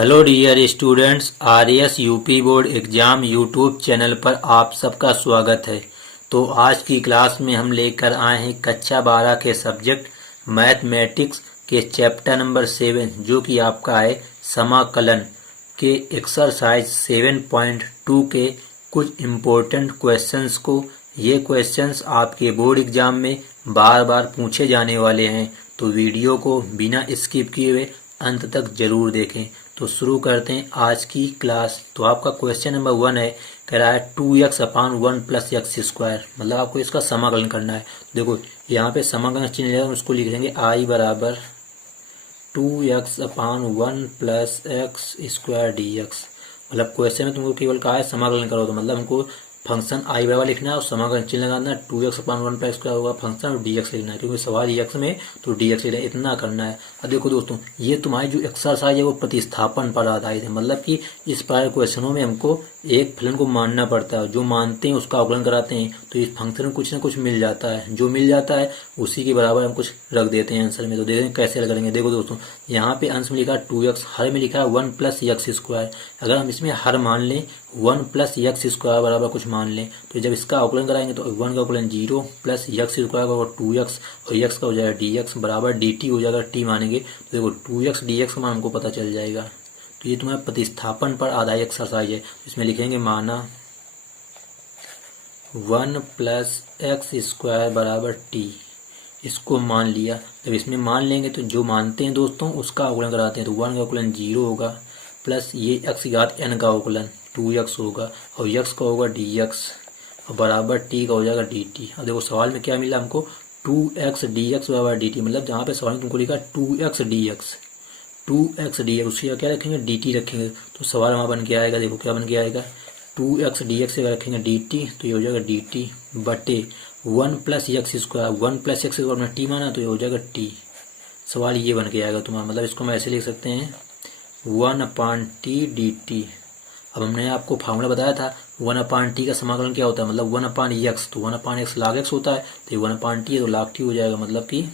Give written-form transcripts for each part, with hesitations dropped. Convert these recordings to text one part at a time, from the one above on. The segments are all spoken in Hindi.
Hello dear students, RS UP board exam YouTube channel पर आप सबका स्वागत है। तो आज की क्लास में हम लेकर आए हैं कक्षा 12 के सब्जेक्ट मैथमेटिक्स के चैप्टर नंबर 7 जो कि आपका है समाकलन के एक्सरसाइज 7.2 के कुछ इम्पोर्टेंट क्वेश्चंस को। ये क्वेश्चंस आपके बोर्ड एग्जाम में बार बार पूछे जाने वाले हैं, तो वीडियो को बिना स्किप किए हुए अंत तक जरूर देखें। तो शुरू करते हैं आज की क्लास। तो आपका क्वेश्चन नंबर 1 है, कह रहा है 2x अपान 1 प्लस एक्स स्क्वायर, मतलब आपको इसका समाकलन करना है। देखो यहाँ पे समाकलन चिन्ह है, उसको लिख देंगे i बराबर 2x अपान 1 plus x square D x. मतलब क्वेश्चन में तुमको केवल कहा है समाकलन करो, तो मतलब हमको फंक्शन आई बराबर लिखना है और समाकलन चिन्ह लगाना है। 2x अपान 1 प्लस स्क्वायर होगा फंक्शन और dx लिखना है, क्योंकि सवाल x में तो dx लिखना है, इतना करना है। अब देखो दोस्तों, ये तुम्हारी जो एक्सरसाइज है वो प्रतिस्थापन पर आधारित है, मतलब कि इस प्रकार क्वेश्चनों में हमको एक फलन को मानना पड़ता है, जो मानते हैं उसका अवकलन कराते हैं, तो इस फंक्शन में कुछ ना कुछ मिल जाता है, जो मिल जाता है उसी के बराबर हम कुछ रख देते हैं आंसर में। तो देखें कैसे करेंगे। देखो दोस्तों, यहाँ पे अंश में लिखा है 2x, हर में लिखा है 1 प्लस एक्स स्क्वायर। अगर हम इसमें हर मान लें 1 प्लस एक्स स्क्वायर बराबर कुछ मान लें, तो जब इसका अवकलन कराएंगे तो 1 का अवकलन 0 प्लस एक्स स्क्वायर का 2x और x का हो जाएगा dx बराबर dt हो जाएगा। t मानेंगे तो देखो 2x dx का मान हमको पता चल जाएगा। तो ये तुम्हारा प्रतिस्थापन पर आधारित एक्सरसाइज है। इसमें लिखेंगे माना 1 प्लस एक्स स्क्वायर बराबर t, इसको मान लिया। जब इसमें मान लेंगे तो जो मानते हैं दोस्तों उसका अवकलन कराते हैं, तो 1 का अवकलन 0 होगा प्लस ये x घात n का अवकलन 2x होगा और x का होगा dx और बराबर t का हो जाएगा dt। अब देखो सवाल में क्या मिला हमको, 2x dx बराबर dt, मतलब जहाँ पे सवाल में तुमको लिखा 2x dx उसकी क्या रखेंगे dt रखेंगे, तो सवाल वहाँ बन के आएगा। देखो क्या बन के आएगा, 2x dx से रखेंगे dt तो ये हो जाएगा dt बटे 1 plus x square, 1 plus x square में t माना तो ये हो जाएगा t। सवाल ये बन के आएगा तुम्हारा, मतलब इसको हम ऐसे लिख सकते हैं 1 अपान टी dt। अब हमने आपको फार्मूला बताया था 1 अपान टी का समाकलन क्या होता है, मतलब 1 अपान एक्स, तो 1 अपान एक्स लाग एक्स होता है, तो 1 अपान टी है तो लाग टी हो जाएगा, मतलब कि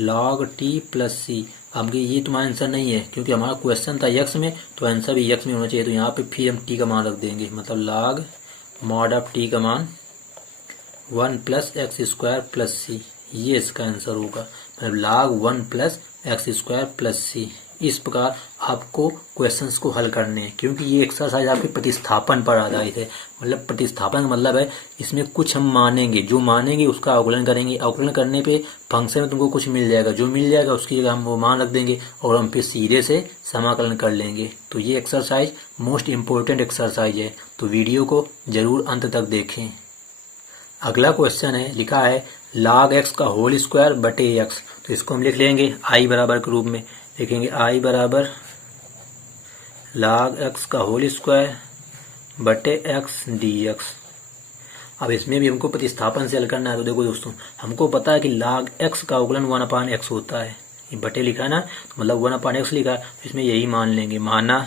log t प्लस सी। अब ये तुम्हारा आंसर नहीं है, क्योंकि हमारा क्वेश्चन था x में, तो आंसर भी x में होना चाहिए। तो यहाँ पे फिर हम t का मान रख देंगे, मतलब log मॉड ऑफ t का मान 1 plus x square plus C, ये इसका आंसर होगा, मतलब log 1 plus x square plus C. इस प्रकार आपको क्वेश्चंस को हल करने हैं, क्योंकि ये एक्सरसाइज आपके प्रतिस्थापन पर आधारित है। मतलब प्रतिस्थापन का मतलब है इसमें कुछ हम मानेंगे, जो मानेंगे उसका अवकलन करेंगे, अवकलन करने पे फंक्शन में तुमको कुछ मिल जाएगा, जो मिल जाएगा उसकी जगह हम वो मान रख देंगे और हम फिर सीधे से समाकलन कर लेंगे। तो ये एक्सरसाइज मोस्ट इम्पोर्टेंट एक्सरसाइज है, तो वीडियो को जरूर अंत तक देखें। अगला क्वेश्चन है, लिखा है log x का होल स्क्वायर बटे x, तो इसको हम लिख लेंगे i बराबर के रूप में, लिखेंगे i बराबर log x का होल स्क्वायर बटे x dx। अब इसमें भी हमको प्रतिस्थापन से हल करना है। तो देखो दोस्तों, हमको पता है कि log x का अवकलन 1 अपान एक्स होता है, ये बटे लिखा है ना, तो मतलब 1 अपान एक्स लिखा है, तो इसमें यही मान लेंगे, माना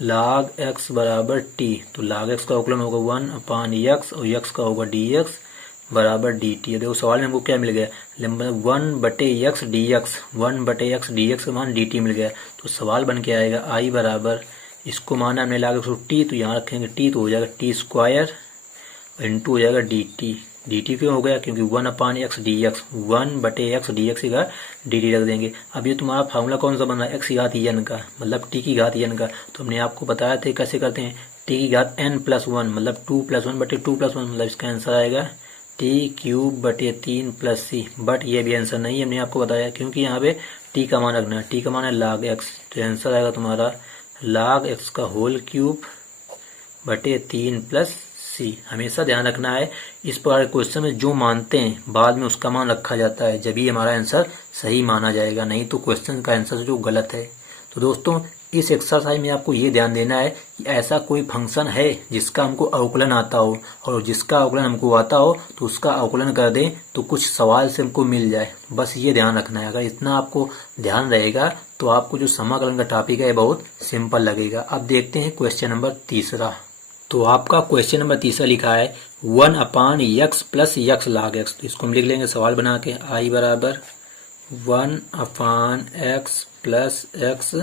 log x बराबर t, तो log x का अवकलन होगा 1 अपान x और x का होगा dx बराबर dt। देखो सवाल में हमको क्या मिल गया, 1 बटे एक्स dx, 1 बटे एक्स dx का मान dt मिल गया। तो सवाल बन के आएगा i बराबर, इसको माना हमने log x t, तो यहाँ रखेंगे t तो हो जाएगा t स्क्वायर इंटू हो जाएगा dt। dt क्यों हो गया, क्योंकि 1 अपान एक्स dx, 1 बटे एक्स dx का dt रख देंगे। अब ये तुम्हारा फार्मूला कौन सा बन रहा है, x की घात n का, मतलब t की घात n का। तो हमने आपको बताया था कैसे करते हैं, t की घात n प्लस 1, मतलब 2 प्लस 1 बटे 2 प्लस 1, मतलब इसका आंसर आएगा t क्यूब बटे 3 प्लस सी। बट ये भी आंसर नहीं है, हमने आपको बताया, क्योंकि यहाँ पे t का मान रखना है, t का मान है log x, तो आंसर आएगा तुम्हारा log x का होल क्यूब बटे 3 प्लस सी। हमेशा ध्यान रखना है, इस प्रकार क्वेश्चन में जो मानते हैं बाद में उसका मान रखा जाता है, जब ही हमारा आंसर सही माना जाएगा, नहीं तो क्वेश्चन का आंसर जो गलत है। तो दोस्तों, इस एक्सरसाइज में आपको ये ध्यान देना है कि ऐसा कोई फंक्शन है जिसका हमको अवकलन आता हो, और जिसका अवकलन हमको आता हो तो उसका अवकलन कर दें तो कुछ सवाल से हमको मिल जाए, बस ये ध्यान रखना है। अगर इतना आपको ध्यान रहेगा तो आपको जो समाकलन का टॉपिक है बहुत सिंपल लगेगा। अब देखते हैं क्वेश्चन नंबर 3। तो आपका क्वेश्चन नंबर 3 लिखा है 1 upon x plus x log x, तो इसको हम लिख लेंगे सवाल बना के, i बराबर 1/x plus x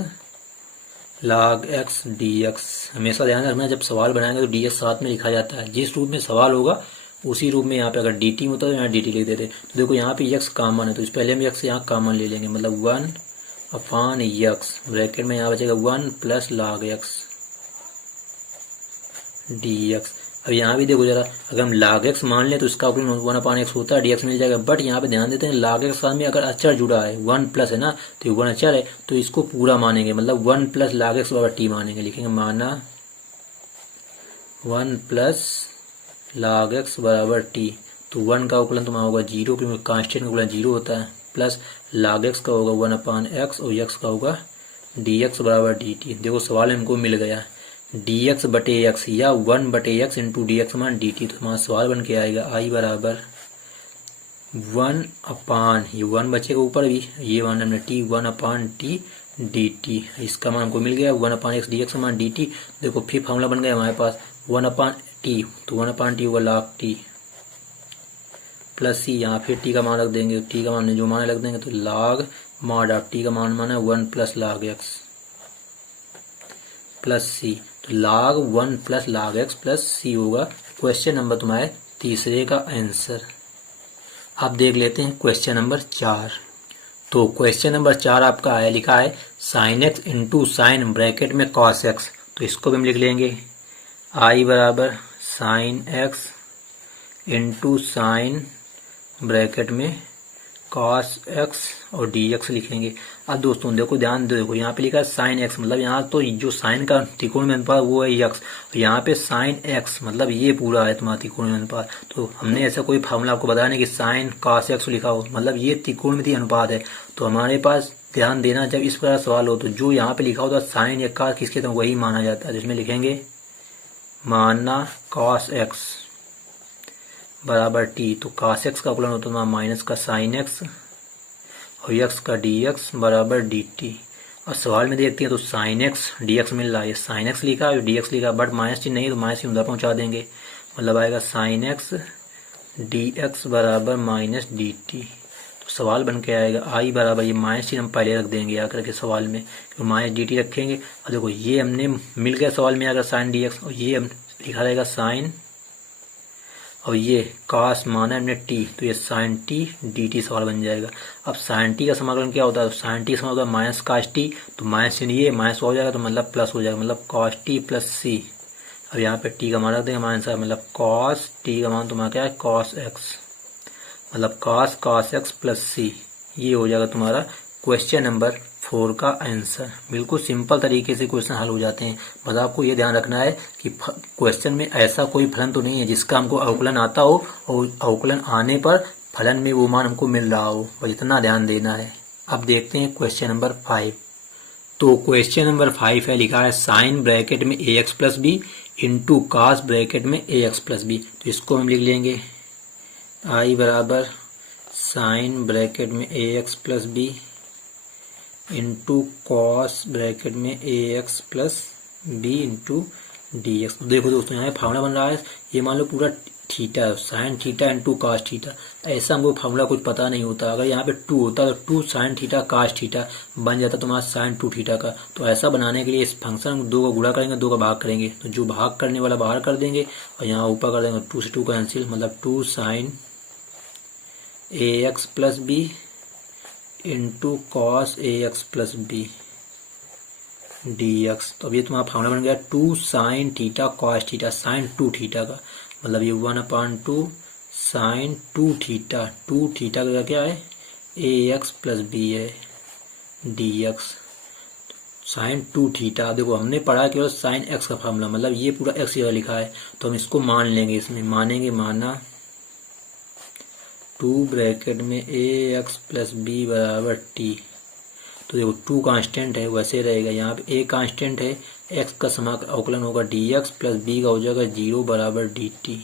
log x dx। हमेशा ध्यान रखना जब सवाल बनाएंगे तो dx साथ में लिखा जाता है। जिस रूप में सवाल होगा उसी रूप में यहाँ पे अगर dt होता है तो यहाँ dt लिख देते। तो देखो यहाँ पे x कॉमन है तो इस पहले हम x यहाँ कॉमन ले लेंगे, मतलब 1/x ब्रैकेट में यहाँ बचेगा 1 प्लस log x dx। अब यहाँ भी देखो जरा, अगर हम log x मान लें तो इसका अवकलन 1/x होता है, dx मिल जाएगा। बट यहाँ पे ध्यान देते हैं log x साथ में अगर अचर जुड़ा है 1 प्लस है ना, तो 1 अचर है तो इसको पूरा मानेंगे, मतलब 1 प्लस log x बराबर t मानेंगे। लिखेंगे माना 1 प्लस log x बराबर t। तो 1 का अवकलन तुम्हारा होगा 0 क्योंकि कांस्टेंट का अवकलन 0 होता है, प्लस log x का होगा 1/x और x का होगा dx बराबर dt। देखो सवाल हमको मिल गया dx बटे x या 1/x इंटू डी एक्स मान dt। तो हमारा सवाल बन के आएगा i बराबर 1/, ये 1 बचेगा ऊपर भी, ये मान हमने t 1/t dt। इसका मान हमको मिल गया 1/x dx मान dt। देखो फिर फॉर्मूला बन गया हमारे पास 1/t, तो 1/t होगा log t प्लस c। यहाँ फिर t का मान रख देंगे, t का मान जो मान रख देंगे तो log mod ऑफ t का मान माना 1 plus log x plus c। तो log 1 plus log x plus c होगा क्वेश्चन नंबर तुम्हारे तीसरे का आंसर। अब देख लेते हैं क्वेश्चन नंबर 4। तो क्वेश्चन नंबर 4 आपका आया लिखा है sin x into sine bracket में cos x। तो इसको भी हम लिख लेंगे i बराबर sin x into sine bracket में cos x और dx लिखेंगे। अब दोस्तों देखो ध्यान दो, देखो यहाँ पे लिखा है sin x, मतलब यहाँ तो जो साइन का त्रिकोण में अनुपात वो है x, यहाँ पे sin x मतलब ये पूरा है तुम्हारा त्रिकोण में अनुपात। तो हमने ऐसा कोई फार्मूला आपको बताया नहीं कि sin cos x लिखा हो, मतलब ये त्रिकोण में अनुपात है। तो हमारे पास ध्यान देना जब इस प्रकार सवाल हो तो जो यहाँ पे लिखा होता है साइन या cos किसके तो वही माना जाता है। जिसमें लिखेंगे माना cos x बराबर t। तो cos x का अवकलन होता है माइनस का sin x और x का dx बराबर dt। और सवाल में देखते हैं तो sin x dx मिल रहा है, sin x लिखा है dx लिखा है, बट माइनस चिन्ह नहीं तो माइनस चिन्ह उधर पहुंचा देंगे, मतलब आएगा sin x dx बराबर माइनस dt। तो सवाल बन के आएगा i बराबर, ये माइनस चिन्ह हम पहले रख देंगे आकर के सवाल में, क्योंकि माइनस dt रखेंगे। और देखो ये हमने मिल गया सवाल में अगर sin dx, और ये हम लिखा रहेगा sin और ये cos माना हमने t, तो ये sin t dt सवाल बन जाएगा। अब sin t का समाकलन क्या होता है, sin t का समाकलन होता है माइनस cos t, तो माइनस चिन्ह ये माइनस हो जाएगा तो मतलब प्लस हो जाएगा, मतलब cos t प्लस c। अब यहाँ पे t का मान रख देंगे माइनस, मतलब cos t का मान तुम्हारा क्या है cos x, मतलब cos x प्लस c। ये हो जाएगा तुम्हारा क्वेश्चन नंबर 4 का आंसर। बिल्कुल सिंपल तरीके से क्वेश्चन हल हो जाते हैं। बस आपको ये ध्यान रखना है कि क्वेश्चन में ऐसा कोई फलन तो नहीं है जिसका हमको अवकलन आता हो और अवकलन आने पर फलन में वो मान हमको मिल रहा हो, बस इतना ध्यान देना है। अब देखते हैं क्वेश्चन नंबर 5। तो क्वेश्चन नंबर 5 है लिखा है साइन ब्रैकेट में ax plus B into cos bracket में ax प्लस बी। तो इसको हम लिख लेंगे i बराबर साइन ब्रैकेट में ax plus B into cos bracket में ax plus B into d x. देखो दोस्तों यहाँ फार्मूला बन रहा है, ये मान लो पूरा theta sine theta into cos theta. ऐसा हमको फार्मूला कुछ पता नहीं होता, अगर यहाँ पे 2 होता तो 2 साइन थीटा कास थीटा बन जाता तुम्हारा साइन 2 थीटा का। तो ऐसा बनाने के लिए इस फंक्शन 2 का गुणा करेंगे, 2 का भाग करेंगे, तो जो भाग करने वाला बाहर कर देंगे और यहाँ ऊपर कर देंगे 2 से 2 कैंसिल, मतलब 2 sine ax plus B into cos ax plus B dx। तो अब ये तुम्हारा फार्मूला बन गया 2 sine theta cos theta sine 2 theta का, मतलब ये 1/2 साइन 2 थीटा 2 थीटा का क्या है ax प्लस बी है dx साइन 2 थीटा। देखो हमने पढ़ा केवल साइन x का फार्मूला, मतलब ये पूरा x जगह लिखा है तो हम इसको मान लेंगे, इसमें मानेंगे माना 2 ब्रैकेट में ax प्लस बी बराबर t। तो देखो 2 कांस्टेंट है वैसे रहेगा, यहाँ पे a कांस्टेंट है, x का समाकलन अवकलन होगा dx प्लस b का हो जाएगा 0 बराबर dt।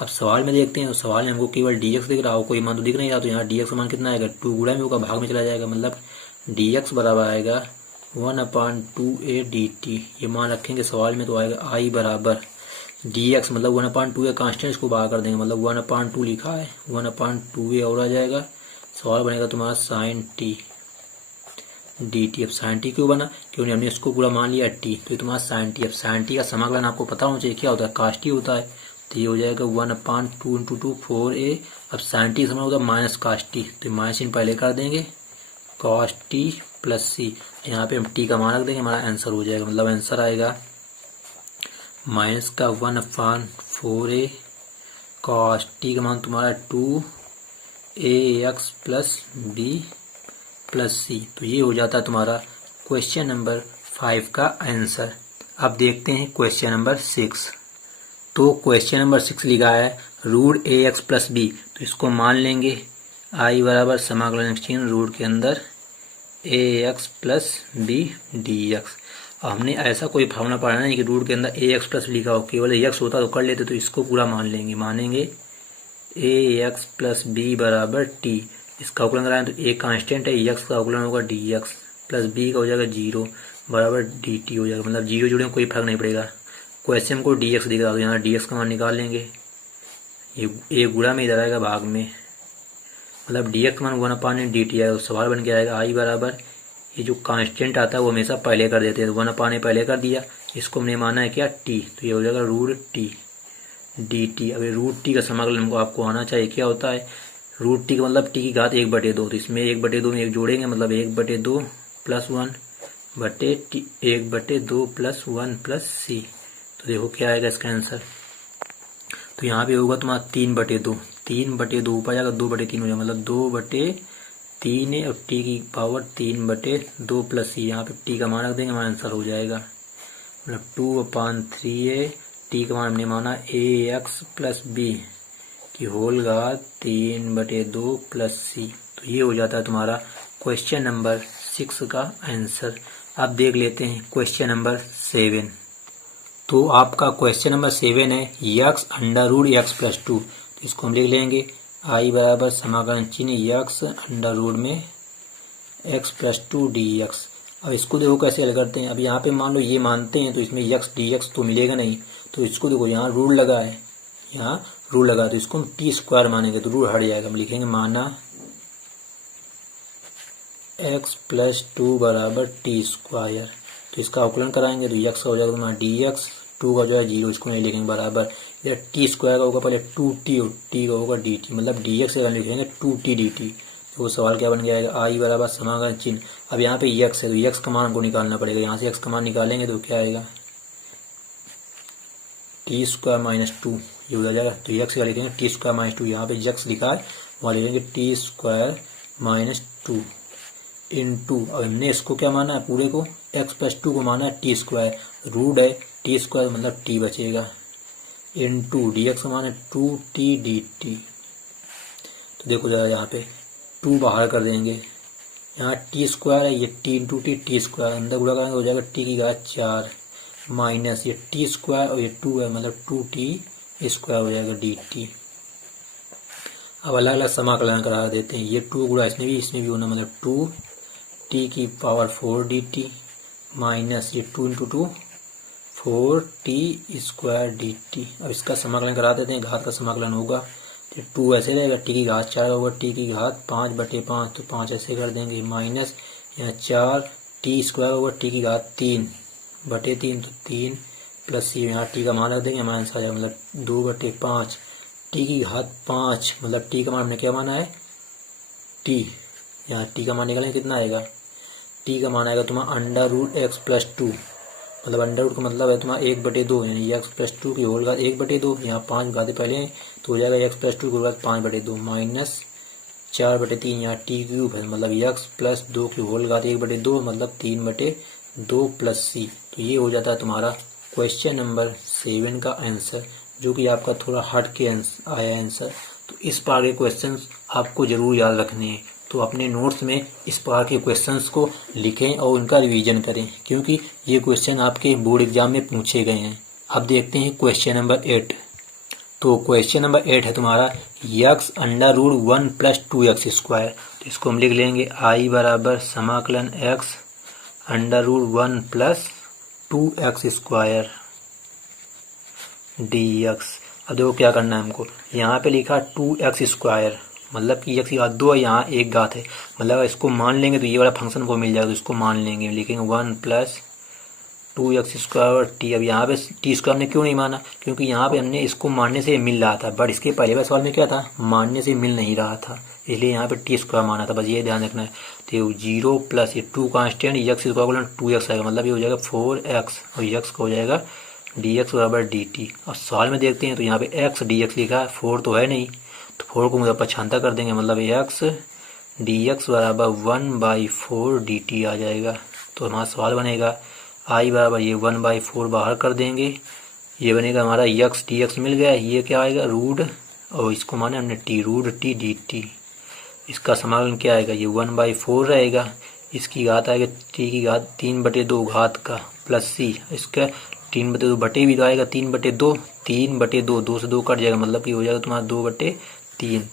अब सवाल में देखते हैं तो सवाल में हमको केवल dx दिख रहा हो, कोई मान तो दिख नहीं रहा, तो यहाँ dx का मान कितना आएगा 2 गुणा में होगा भाग में चला जाएगा, मतलब dx बराबर आएगा 1/2a dt। ये मान रखेंगे सवाल में तो आएगा i बराबर dx, मतलब 1/2 कांस्टेंट को बाहर कर देंगे, मतलब 1/2 लिखा है 1/2a और आ जाएगा सवाल बनेगा तुम्हारा साइन टी डी टी। अब साइन टी क्यों बना, क्योंकि हमने इसको पूरा मान लिया टी, तो ये तुम्हारा साइन टी। अब साइन टी का समाकलन आपको पता होना चाहिए क्या होता है, काश टी होता है, तो ये हो जाएगा 1/2 × 2 4a। अब साइन टी समाकलन होता है माइनस काश टी, तो माइनस इन पहले कर देंगे, कॉस टी प्लस सी, यहाँ पे हम टी का मान रख देंगे, हमारा आंसर हो जाएगा। मतलब आंसर आएगा माइनस का 1/4a कॉस टी का मान तुम्हारा 2ax प्लस बी प्लस सी। तो ये हो जाता है तुम्हारा क्वेश्चन नंबर 5 का आंसर। अब देखते हैं क्वेश्चन नंबर 6। तो क्वेश्चन नंबर 6 लिखा है रूट ax प्लस बी, तो इसको मान लेंगे आई बराबर समाकलन चिन्ह रूट के अंदर ax plus B D X. अब हमने ऐसा कोई फार्मूला पढ़ा नहीं कि रूट के अंदर ax प्लस लिखा हो, केवल x होता तो कर लेते, तो इसको पूरा मान लेंगे, मानेंगे ax प्लस बी बराबर टी। इसका अवकलन कराएं तो a कांस्टेंट है, x का अवकलन होगा dx प्लस b का हो जाएगा 0 बराबर dt हो जाएगा। मतलब 0 जोड़े कोई फर्क नहीं पड़ेगा। क्वेश्चन को dx दिख रहा, तो यहाँ dx का मान निकाल लेंगे, ये गुणा में इधर आएगा भाग में, मतलब dx का मान 1/dt आएगा। सवाल बन के आएगा आई बराबर, ये जो कांस्टेंट आता है वो हमेशा पहले कर देते हैं, 1/ने पहले कर दिया, इसको हमने माना है क्या टी, तो ये हो जाएगा रूट टी डी टी। अब ये रूट टी का समाकलन हमको आपको आना चाहिए क्या होता है, रूट टी का मतलब टी की घात 1/2, तो इसमें 1/2 में एक जोड़ेंगे, मतलब 1/2 प्लस 1 बटे टी 1/2 प्लस 1 प्लस सी। तो देखो क्या आएगा इसका आंसर, तो यहाँ पे होगा तुम्हारा 3/2, 3/2 ऊपर जाएगा 2/3 हो जाएगा, मतलब 2/3 है, और टी की पावर 3/2 प्लस सी, यहाँ पे टी का मान रख देंगे, हमारा आंसर हो जाएगा, मतलब 2/3 है, टी का मान हमने माना ax प्लस बी की होल घात 3/2 प्लस सी। तो ये हो जाता है तुम्हारा क्वेश्चन नंबर 6 का आंसर। अब देख लेते हैं क्वेश्चन नंबर 7। तो आपका क्वेश्चन नंबर 7 है X under root x plus 2, तो इसको हम लिख लेंगे आई बराबर समाकलन चिन्ह यक्स अंडर रूट में x प्लस 2 dx। अब इसको देखो कैसे हल करते हैं। अब यहाँ पे मान लो ये मानते हैं, तो इसमें x dx तो मिलेगा नहीं, तो इसको देखो यहाँ रूल लगा है, यहाँ रूल लगा, तो इसको हम टी स्क्वायर मानेंगे, तो रूल हट जाएगा, हम लिखेंगे माना x प्लस 2 बराबर टी स्क्वायर। तो इसका अवकलन कराएंगे तो x का हो जाएगा तुम्हारा dx, 2 का जो है 0, इसको नहीं लिखेंगे बराबर, इधर टी स्क्वायर का होगा पहले 2t और टी का होगा dt, मतलब dx से लिखेंगे 2t dt। तो वो सवाल क्या बन जाएगा आई बराबर समाकलन चिन्ह, अब यहाँ पे x है तो x का मान हमको निकालना पड़ेगा, यहाँ से x का मान निकालेंगे तो क्या आएगा टी स्क्वायर माइनस 2, ये हो जाएगा, तो x का लिखेंगे टी स्क्वायर माइनस 2, यहाँ पे x लिखा है वहाँ लिखेंगे टी स्क्वायर माइनस 2 इंटू, अब हमने इसको क्या माना है पूरे को x प्लस 2 को माना है टी स्क्वायर, रूट है टी स्क्वायर मतलब t बचेगा, इंटू dx का मान है 2t dt। तो देखो जरा यहाँ पे 2 बाहर कर देंगे, यहाँ टी स्क्वायर है, ये टी इंटू टी स्क्वायर, अंदर गुणा करेंगे हो जाएगा टी की घात 4 माइनस ये टी स्क्वायर और ये 2 है, मतलब 2t स्क्वायर हो जाएगा dt। अब अलग अलग समाकलन करा देते हैं, ये 2 गुणा इसमें भी होना, मतलब 2t की पावर 4 dt माइनस ये 2 इंटू 2 4t स्क्वायर dt। अब इसका समाकलन करा देते हैं, घात का समाकलन होगा, तो 2 ऐसे रहेगा, टी की घात 4 होगा, टी की घात 5/5, तो 5 ऐसे कर देंगे, माइनस यहाँ 4t स्क्वायर होगा, टी की घात 3/3, तो 3 प्लस यहाँ टी का मान रख देंगे, हमारा आंसर आ जाएगा, मतलब 2/5 टी की घात 5, मतलब टी का मान हमने क्या माना है टी, यहाँ टी का मान निकालेंगे कितना आएगा, टी का मान आएगा तुम्हारा अंडर रूट x प्लस 2, मतलब अंडर रूट का मतलब है तुम्हारा 1/2, यानी x प्लस 2 की होल घात 1/2, यहाँ 5 घाते पहले हैं तो हो जाएगा x प्लस 2 की होल घात 5/2 माइनस 4/3, यहाँ टी क्यूब है, मतलब x प्लस 2 की होल घात 1/2, मतलब 3/2 प्लस सी। तो ये हो जाता है तुम्हारा क्वेश्चन नंबर 7 का आंसर, जो कि आपका थोड़ा हट के आया आंसर। तो इस प्रकार के क्वेश्चंस आपको जरूर याद रखने हैं, तो अपने नोट्स में इस प्रकार के क्वेश्चंस को लिखें और उनका रिवीजन करें, क्योंकि ये क्वेश्चन आपके बोर्ड एग्जाम में पूछे गए हैं। अब देखते हैं क्वेश्चन नंबर 8। तो क्वेश्चन नंबर 8 है तुम्हारा X under root 1 plus 2x square, तो इसको हम लिख लेंगे आई बराबर समाकलन x under root 1 plus 2x square dx। अब देखो क्या करना है हमको, यहाँ पे लिखा 2x स्क्वायर मतलब कि x की घात 2 है, यहाँ 1 घात है, मतलब इसको मान लेंगे तो ये वाला फंक्शन को मिल जाएगा, तो इसको मान लेंगे, लिखेंगे 1 प्लस 2x² टी। अब यहाँ पे टी स्क्वायर हमने क्यों नहीं माना, क्योंकि यहाँ पे हमने इसको मानने से मिल रहा था, बट इसके पहले वाले सवाल में क्या था, मानने से मिल नहीं रहा था, इसलिए यहाँ पे टी स्क्वायर माना था, बस ये ध्यान रखना है। तो 0 प्लस ये 2 कांस्टेंट x² 2x आएगा, मतलब ये हो जाएगा 4x और x का हो जाएगा dx बराबर dt। और सवाल में देखते हैं तो यहाँ पे x dx लिखा है, 4 तो है नहीं, तो 4 को मुझे पछानता कर देंगे, मतलब x dx बराबर 1/4 dt आ जाएगा। तो हमारा सवाल बनेगा i बराबर ये 1/4 बाहर कर देंगे, ये बनेगा हमारा x dx मिल गया, ये क्या आएगा रूट, और इसको माने हमने t, रूट t dt। इसका समाकलन क्या आएगा, ये 1/4 रहेगा, इसकी घात आएगा t की घात 3/2 घात का प्लस c, इसका 3/2 बटे भी तो आएगा 3/2, 3/2, 2 से 2 कट जाएगा, मतलब कि हो जाएगा तुम्हारा 2/3।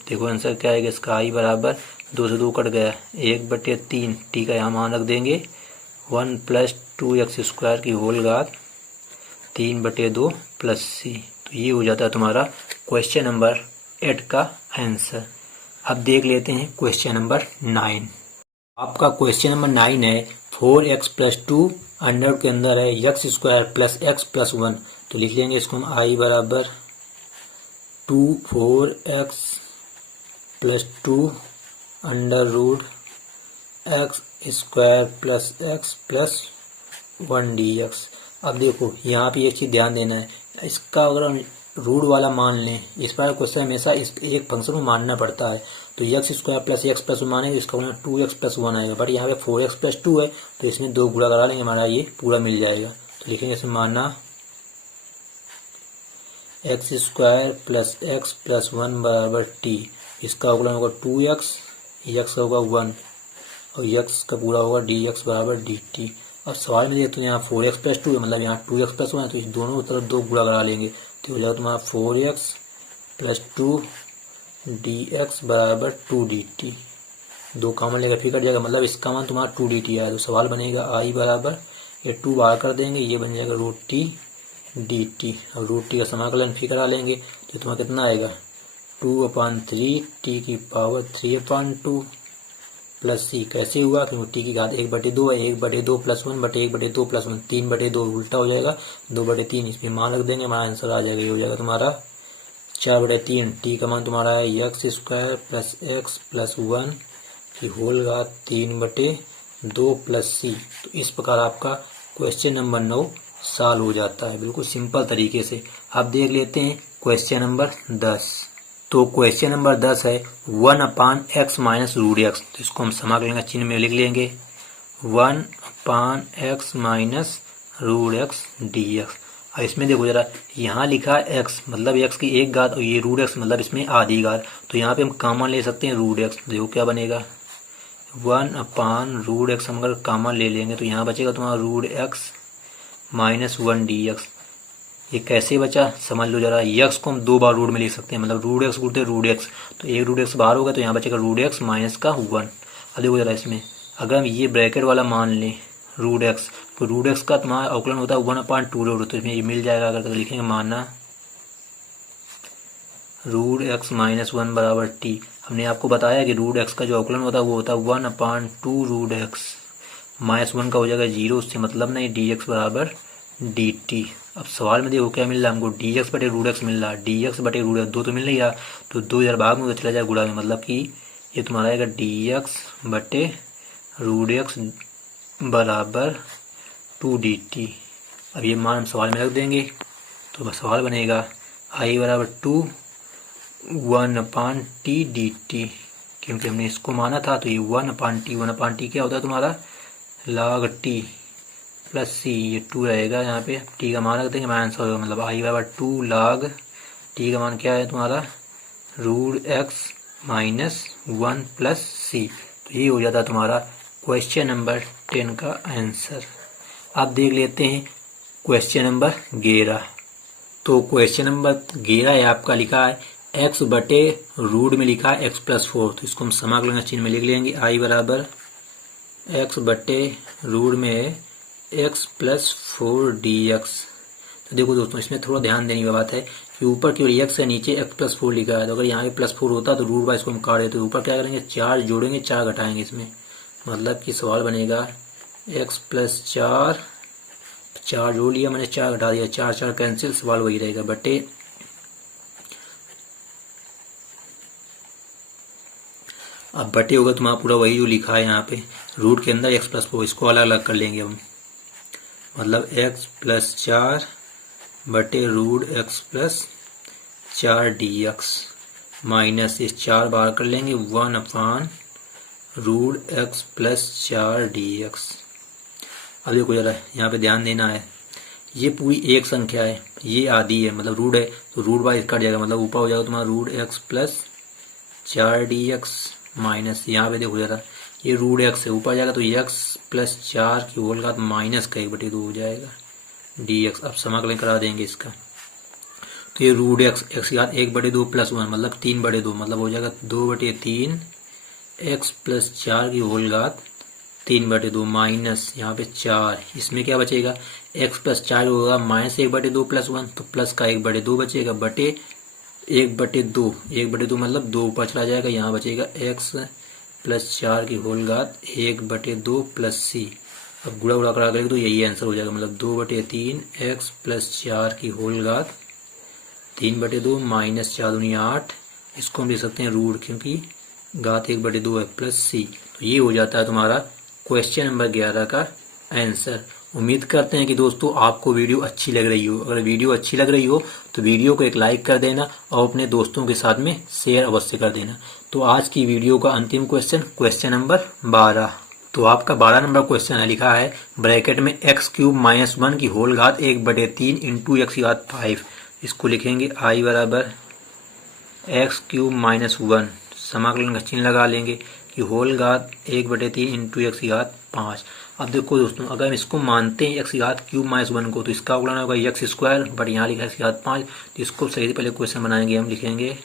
देखो आंसर क्या आएगा इसका, i बराबर 2 से 2 कट गया 1/3, टी का यहाँ मान रख देंगे 1 प्लस 2x² की होल घात 3/2 प्लस c। तो ये हो जाता है तुम्हारा क्वेश्चन नंबर 8 का आंसर। अब देख लेते हैं क्वेश्चन नंबर 9। आपका क्वेश्चन नंबर 9 है 4x + 2 अंडर के अंदर है x² + x + 1। तो लिख लेंगे इसको हम i बराबर 4x + 2 under root x² + x + 1 dx। अब देखो यहाँ पे एक चीज़ ध्यान देना है, इसका अगर हम रूट वाला मान लें, इस बार क्वेश्चन हमेशा इस एक फंक्शन को मानना पड़ता है, तो x² + x + 1 माने तो इसका मतलब 2x + 1 आएगा, बट यहाँ पे 4x + 2 है, तो इसमें 2 गुणा करा लेंगे, हमारा ये पूरा मिल जाएगा। तो लिखेंगे इसमें माना x² + x + 1 बराबर t, इसका अवकलन होगा 2x, x का होगा 1 और x का पूरा होगा dx बराबर dt। और सवाल में देखते हैं यहाँ 4x + 2 है, मतलब यहाँ 2x + 1 है, तो इस दोनों तरफ 2 गुणा करा लेंगे, तो हो जाएगा तुम्हारा 4x + 2 dx बराबर 2 dt। 2 कॉमन लेकर फिर कट जाएगा, मतलब इसका मान तुम्हारा 2 dt आया। तो सवाल बनेगा i बराबर ये 2 बाहर कर देंगे, ये बन जाएगा √t dt। अब √t का समाकलन फिर करा लेंगे, तो तुम्हारा कितना आएगा 2/3 t की पावर 3/2 प्लस c। कैसे हुआ, क्योंकि टी की घात 1/2 है, 1/2 + 1/1/2 + 1 3/2 उल्टा हो जाएगा 2/3, इसमें मान रख देंगे, हमारा आंसर आ जाएगा, ये हो जाएगा तुम्हारा 4/3। टी का मान तुम्हारा है x² + x + 1 की होल घात 3/2 प्लस c। तो इस प्रकार आपका क्वेश्चन नंबर 9 सॉल्व हो जाता है, बिल्कुल सिंपल तरीके से। अब देख लेते हैं क्वेश्चन नंबर 10। तो क्वेश्चन नंबर 10 है 1/x - √x। तो इसको हम समाकलन का चिन्ह में लिख लेंगे 1/x - √x dx। अब इसमें देखो जरा, यहाँ लिखा है x, मतलब x की 1 घात, और ये √x मतलब इसमें आधी घात, तो यहाँ पे हम कॉमन ले सकते हैं √x। देखो क्या बनेगा 1/√x, हम अगर कॉमन ले लेंगे तो यहाँ बचेगा तुम्हारा √x - 1 dx। ये कैसे बचा समझ लो जरा, x को हम 2 बार रूट में लिख सकते हैं, मतलब √x गुणते √x, तो एक √x बाहर होगा, तो यहाँ बचेगा √x - 1। अब देखो जरा इसमें अगर हम ये ब्रैकेट वाला मान लें √x, तो √x का तुम्हारा अवकलन होता है 1/2, तो इसमें ये मिल जाएगा। अगर तो लिखेंगे माना √x - 1 बराबर t। हमने आपको बताया कि √x का जो अवकलन होता है वो होता है 1/2 √x - 1 का हो जाएगा 0, उससे मतलब नहीं, dx बराबर dt। अब सवाल में देखो क्या मिल रहा है हमको, dx/√x मिल रहा है, dx/√x 2 तो मिल नहीं रहा, तो 2 इधर भाग में तो चला जाए गुणा में, मतलब कि ये तुम्हारा आएगा dx/√x बराबर 2 dt। अब ये मान हम सवाल में रख देंगे, तो सवाल बनेगा i बराबर 2 1/t dt, क्योंकि हमने इसको माना था, तो ये 1/t क्या होता है तुम्हारा log t प्लस c, ये 2 रहेगा, यहाँ पे t का मान रख देंगे, हमारा आंसर होगा, मतलब i बराबर 2 log t का मान क्या है तुम्हारा √x - 1 प्लस c। तो ये हो जाता है तुम्हारा क्वेश्चन नंबर 10 का आंसर। अब देख लेते हैं क्वेश्चन नंबर 11। तो क्वेश्चन नंबर 11 है आपका, लिखा है x/रूट में लिखा है x + 4। तो इसको हम समाकलन का चिन्ह में लिख लेंगे, i बराबर x/रूट में x + 4 dx। तो देखो दोस्तों, इसमें थोड़ा ध्यान देने की बात है कि ऊपर की ओर x है, नीचे x+4 लिखा है। तो अगर यहाँ पे +4 होता तो रूट बाय इसको हम काट देते। ऊपर क्या करेंगे, 4 जोड़ेंगे, 4 घटाएंगे इसमें, मतलब कि सवाल बनेगा x+4, 4 जोड़ लिया मैंने, 4 घटा दिया, 4 4 कैंसिल, सवाल वही रहेगा बटे अब बटे होगा तुम्हारा पूरा वही जो लिखा है यहाँ पे, रूट के अंदर x+4, इसको अलग अलग कर लेंगे हम, मतलब x+4 बटे रूट x+4 dx माइनस इस 4 बार कर लेंगे 1/रूट x+4 dx। अब देखो जरा यहाँ पे ध्यान देना है, ये पूरी एक संख्या है, ये आधी है, मतलब रूट है, तो रूट बाय कट जाएगा, मतलब ऊपर हो जाएगा तुम्हारा रूट x+4 dx माइनस यहाँ पे देखो जरा, ये रूट x है, ऊपर जाएगा तो x+4 की होल घात माइनस का 1/2 हो जाएगा dx। अब समाकलन करा देंगे इसका, तो ये रूट x की घात 1/2 + 1 मतलब 3/2, मतलब हो जाएगा 2/3 x+4 की होल घात 3/2 माइनस यहाँ पे 4, इसमें क्या बचेगा, x+4 होगा माइनस 1/2 + 1, तो प्लस का 1/2 बचेगा बटे 1/2, 1/2 मतलब 2 ऊपर चला जाएगा, यहाँ बचेगा x+4 की होल घात 1/2 + c। अब गुणा उड़ा करा करेंगे तो यही आंसर हो जाएगा, मतलब 2/3 x+4 की होल घात 3/2 माइनस 4 दूनी 8, इसको हम लिख सकते हैं रूट, क्योंकि घात 1/2 है, प्लस c। तो ये हो जाता है तुम्हारा क्वेश्चन नंबर 11 का आंसर। उम्मीद करते हैं कि दोस्तों आपको वीडियो अच्छी लग रही हो। अगर वीडियो अच्छी लग रही हो तो वीडियो को एक लाइक कर देना और अपने दोस्तों के साथ में शेयर अवश्य कर देना। तो आज की वीडियो का अंतिम क्वेश्चन नंबर 12। तो आपका 12 नंबर क्वेश्चन है, लिखा है ब्रैकेट में x³ - 1 की होल घात 1/3 × x की घात 5। इसको लिखेंगे i बराबर x³ - 1, समाकलन का चिन्ह लगा लेंगे कि होल घात 1/3 × x की घात 5। अब देखो दोस्तों, अगर हम इसको मानते हैं x की घात क्यूब - 1 को, तो इसका अवकलन होगा x², बट यहाँ लिखा है x की घात 5, तो इसको सही से पहले क्वेश्चन बनाएंगे, हम लिखेंगे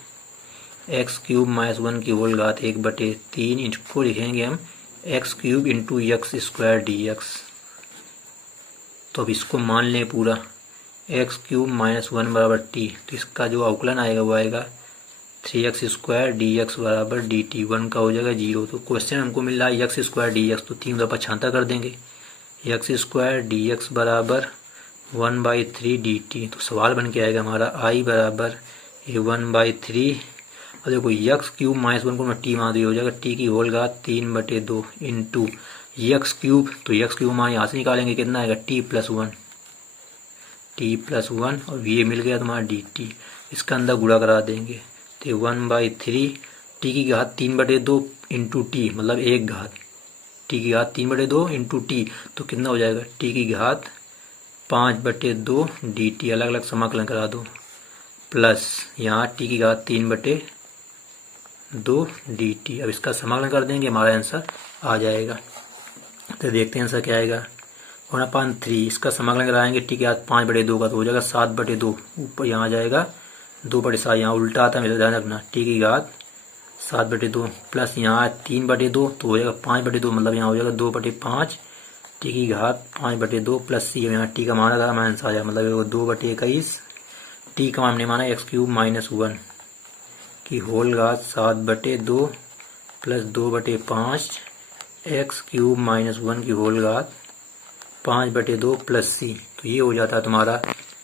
x³ - 1 की होल घात 1/3, इसको लिखेंगे हम x³ × x² dx। तो अब इसको मान लें पूरा, x³ - 1 बराबर t, तो इसका जो अवकलन आएगा वो आएगा 3x² dx बराबर dt, 1 का हो जाएगा 0। तो क्वेश्चन हमको मिल रहा है x² dx, तो 3 दफा 75 कर देंगे, x² dx बराबर 1/3 dt। तो सवाल बन के आएगा हमारा i बराबर 1/3। और देखो x³ - 1 को मैं t मान दिया, हो जाएगा t की होल घात 3/2 इंटू x³, तो x³ मान यहाँ से निकालेंगे, कितना आएगा t+1 और ये मिल गया तुम्हारा dt। इसका अंदर गुणा करा देंगे, तो 1/3 t की घात 3/2 इंटू टी, मतलब एक घात, t की घात 3/2 इंटू टी, तो कितना हो जाएगा t की घात 5/2 dt। अलग अलग समाकलन करा दो, प्लस यहाँ t की घात 3/2 dt। अब इसका समाकलन कर देंगे, हमारा आंसर आ जाएगा। तो देखते हैं आंसर क्या आएगा, 1/3, इसका समाकलन कराएंगे t की घात 5/2 का, तो हो जाएगा 7/2, ऊपर यहाँ आ जाएगा 2/7, यहाँ उल्टा आता है, मेरा ध्यान रखना, t की घात 7/2 प्लस यहाँ 3/2, तो हो जाएगा 5/2, मतलब यहाँ हो जाएगा 2/5, t की घात 5/2 प्लस c, यहाँ t का मान था, हमारा आंसर आ जाएगा, मतलब 2/21, t का मान हमने माना x³ - 1 की होल घात 7/2 प्लस 2/5 x³ - 1 की होल घात 5/2 प्लस c। तो ये हो जाता है तुम्हारा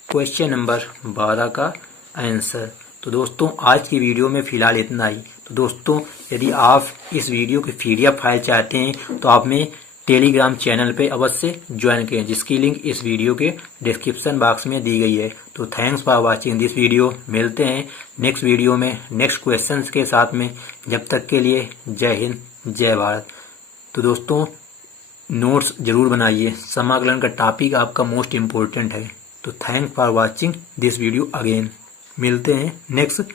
क्वेश्चन नंबर 12 का आंसर। तो दोस्तों आज की वीडियो में फिलहाल इतना ही। तो दोस्तों यदि आप इस वीडियो की PDF फाइल चाहते हैं तो आप में टेलीग्राम चैनल पे अवश्य ज्वाइन करें, जिसकी लिंक इस वीडियो के डिस्क्रिप्शन बॉक्स में दी गई है। तो thanks for watching this video. मिलते हैं नेक्स्ट वीडियो में नेक्स्ट क्वेश्चंस के साथ में। जब तक के लिए जय हिंद, जय भारत। तो दोस्तों नोट्स जरूर बनाइए, समाकलन का टॉपिक आपका मोस्ट इम्पोर्टेंट है। तो thanks for watching this video again. मिलते हैं नेक्स्ट